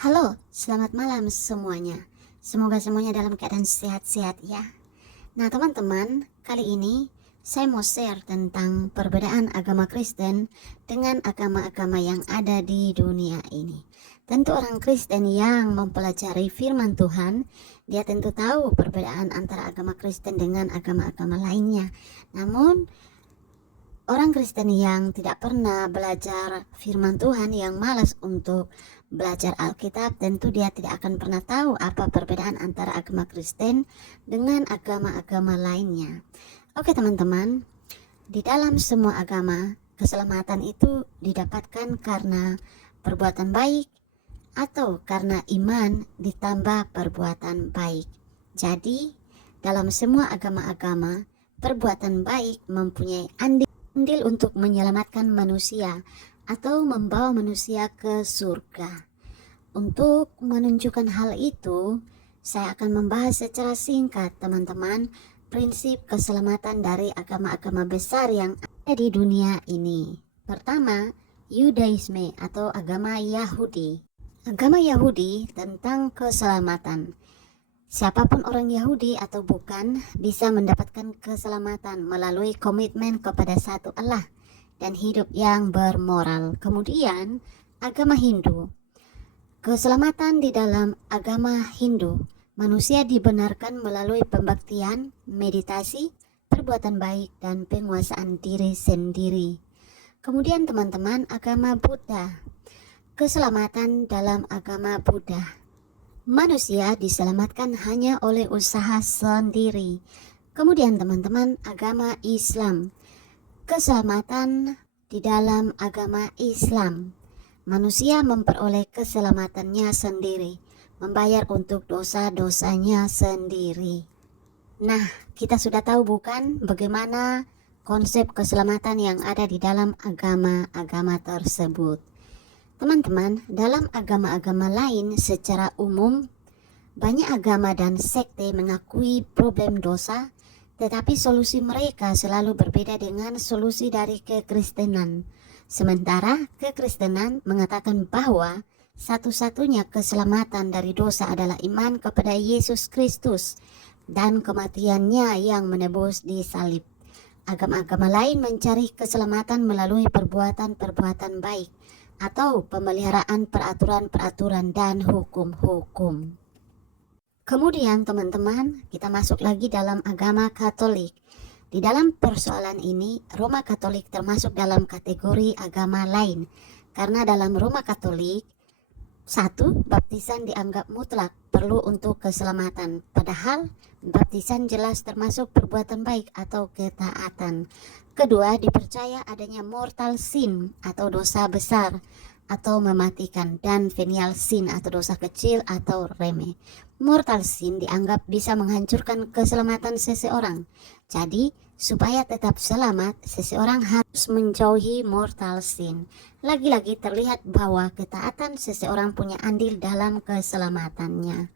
Halo, selamat malam semuanya. Semoga semuanya dalam keadaan sehat-sehat ya. Nah teman-teman, kali ini saya mau share tentang perbedaan agama Kristen dengan agama-agama yang ada di dunia ini. Tentu orang Kristen yang mempelajari firman Tuhan, dia tentu tahu perbedaan antara agama Kristen dengan agama-agama lainnya. Namun orang Kristen yang tidak pernah belajar firman Tuhan, yang malas untuk belajar Alkitab, tentu dia tidak akan pernah tahu apa perbedaan antara agama Kristen dengan agama-agama lainnya. Oke teman-teman, di dalam semua agama, keselamatan itu didapatkan karena perbuatan baik atau karena iman ditambah perbuatan baik. Jadi, dalam semua agama-agama, perbuatan baik mempunyai andil untuk menyelamatkan manusia atau membawa manusia ke surga. Untuk menunjukkan hal itu, saya akan membahas secara singkat teman-teman prinsip keselamatan dari agama-agama besar yang ada di dunia ini. Pertama, Yudaisme atau agama Yahudi. Agama Yahudi tentang keselamatan. Siapapun orang Yahudi atau bukan bisa mendapatkan keselamatan melalui komitmen kepada satu Allah dan hidup yang bermoral. Kemudian agama Hindu. Keselamatan di dalam agama Hindu, manusia dibenarkan melalui pembaktian, meditasi, perbuatan baik, dan penguasaan diri sendiri. Kemudian teman-teman, agama Buddha. Keselamatan dalam agama Buddha. Manusia diselamatkan hanya oleh usaha sendiri. Kemudian teman-teman, agama Islam. Keselamatan di dalam agama Islam. Manusia memperoleh keselamatannya sendiri, membayar untuk dosa-dosanya sendiri. Nah, kita sudah tahu bukan bagaimana konsep keselamatan yang ada di dalam agama-agama tersebut. Teman-teman, dalam agama-agama lain secara umum, banyak agama dan sekte mengakui problem dosa, tetapi solusi mereka selalu berbeda dengan solusi dari kekristenan. Sementara kekristenan mengatakan bahwa satu-satunya keselamatan dari dosa adalah iman kepada Yesus Kristus dan kematiannya yang menebus di salib. Agama-agama lain mencari keselamatan melalui perbuatan-perbuatan baik atau pemeliharaan peraturan-peraturan dan hukum-hukum. Kemudian teman-teman, kita masuk lagi dalam agama Katolik. Di dalam persoalan ini, Roma Katolik termasuk dalam kategori agama lain. Karena dalam Roma Katolik, satu, baptisan dianggap mutlak perlu untuk keselamatan. Padahal, baptisan jelas termasuk perbuatan baik atau ketaatan. Kedua, dipercaya adanya mortal sin atau dosa besar atau mematikan, dan venial sin atau dosa kecil atau remeh. Mortal sin dianggap bisa menghancurkan keselamatan seseorang. Jadi, supaya tetap selamat, seseorang harus menjauhi mortal sin. Lagi-lagi terlihat bahwa ketaatan seseorang punya andil dalam keselamatannya.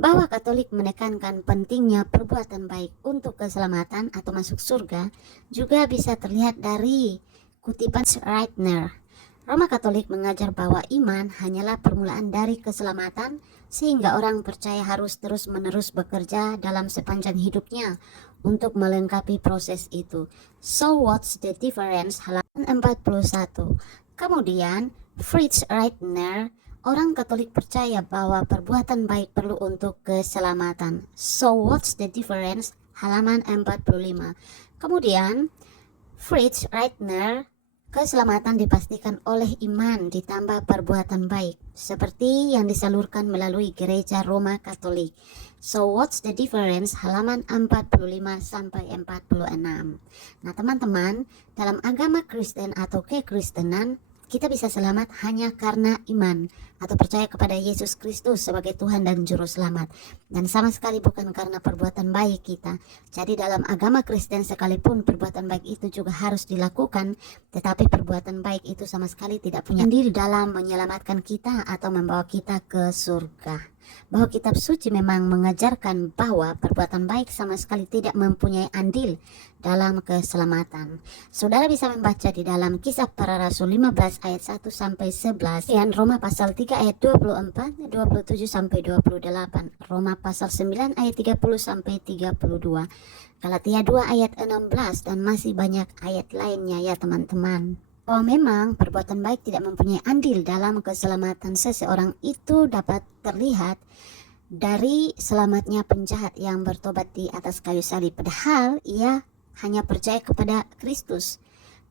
Bahwa Katolik menekankan pentingnya perbuatan baik untuk keselamatan atau masuk surga juga bisa terlihat dari kutipan Reitner. Roma Katolik mengajar bahwa iman hanyalah permulaan dari keselamatan, sehingga orang percaya harus terus-menerus bekerja dalam sepanjang hidupnya untuk melengkapi proses itu. So what's the difference? Halaman 41. Kemudian Fritz Reitner, orang Katolik percaya bahwa perbuatan baik perlu untuk keselamatan. So what's the difference? Halaman 45. Kemudian Fritz Reitner, keselamatan dipastikan oleh iman ditambah perbuatan baik, seperti yang disalurkan melalui gereja Roma Katolik. So what's the difference? Halaman 45 sampai 46. Nah, teman-teman, dalam agama Kristen atau kekristenan, kita bisa selamat hanya karena iman atau percaya kepada Yesus Kristus sebagai Tuhan dan Juru Selamat, dan sama sekali bukan karena perbuatan baik kita. Jadi dalam agama Kristen sekalipun perbuatan baik itu juga harus dilakukan, tetapi perbuatan baik itu sama sekali tidak punya andil dalam menyelamatkan kita atau membawa kita ke surga. bahwa kitab suci memang mengajarkan bahwa perbuatan baik sama sekali tidak mempunyai andil dalam keselamatan. Saudara bisa membaca di dalam Kisah Para Rasul 15 ayat 1 sampai 11 dan Roma pasal 3 ayat 24, 27 sampai 28, Roma pasal 9 ayat 30 sampai 32, Galatia 2 ayat 16 dan masih banyak ayat lainnya ya teman-teman. Oh, memang perbuatan baik tidak mempunyai andil dalam keselamatan seseorang itu dapat terlihat dari selamatnya penjahat yang bertobat di atas kayu salib, padahal ia hanya percaya kepada Kristus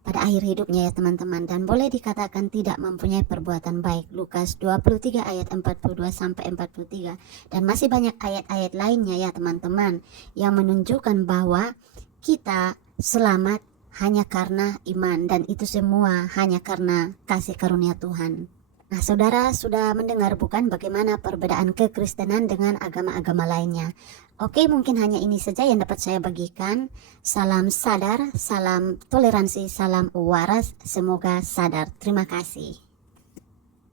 pada akhir hidupnya ya teman-teman, dan boleh dikatakan tidak mempunyai perbuatan baik. Lukas 23 ayat 42 sampai 43 dan masih banyak ayat-ayat lainnya ya teman-teman yang menunjukkan bahwa kita selamat hanya karena iman, dan itu semua hanya karena kasih karunia Tuhan. Nah, saudara sudah mendengar bukan bagaimana perbedaan kekristenan dengan agama-agama lainnya. Oke, mungkin hanya ini saja yang dapat saya bagikan. Salam sadar, salam toleransi, salam waras, semoga sadar. Terima kasih.